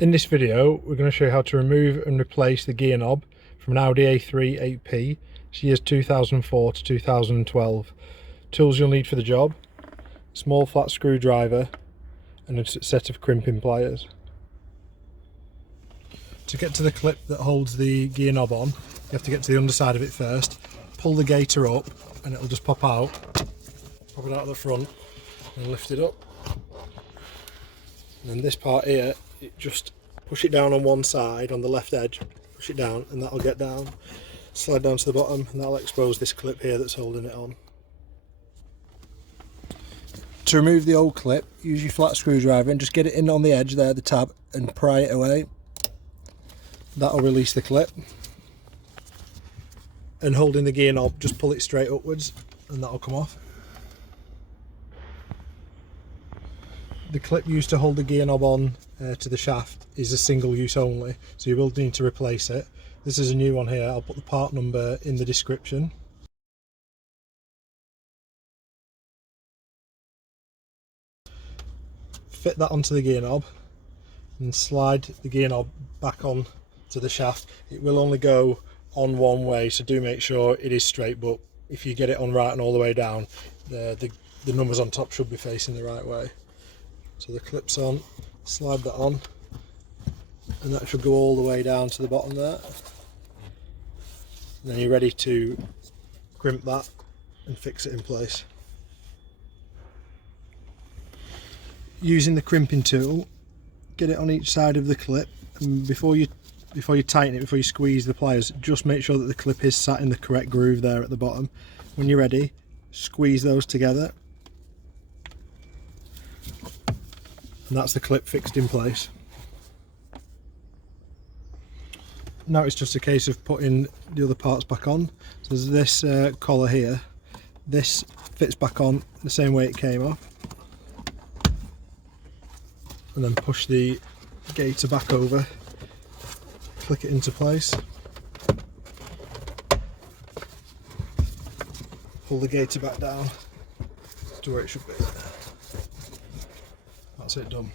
In this video, we're going to show you how to remove and replace the gear knob from an Audi A3 8P. It's years 2004 to 2012. Tools you'll need for the job: small flat screwdriver and a set of crimping pliers. To get to the clip that holds the gear knob on, you have to get to the underside of it first, pull the gaiter up and it'll just pop out. Pop it out of the front and lift it up. And then this part here, just push it down on one side, on the left edge, push it down and that'll get down. Slide down to the bottom and that'll expose this clip here that's holding it on. To remove the old clip, use your flat screwdriver and just get it in on the edge there, the tab, and pry it away. That'll release the clip. And holding the gear knob, just pull it straight upwards and that'll come off. The clip used to hold the gear knob on to the shaft is a single use only, so you will need to replace it. This is a new one here. I'll put the part number in the description. Fit that onto the gear knob and slide the gear knob back on to the shaft. It will only go on one way, so do make sure it is straight, but if you get it on right and all the way down, the numbers on top should be facing the right way. So the clip's on, slide that on, and that should go all the way down to the bottom there. And then you're ready to crimp that and fix it in place. Using the crimping tool, get it on each side of the clip, and before you tighten it, before you squeeze the pliers, just make sure that the clip is sat in the correct groove there at the bottom. When you're ready, squeeze those together. And that's the clip fixed in place. Now it's just a case of putting the other parts back on. So there's this collar here. This fits back on the same way it came off. And then push the gaiter back over, click it into place. Pull the gaiter back down to where it should be. That's it done.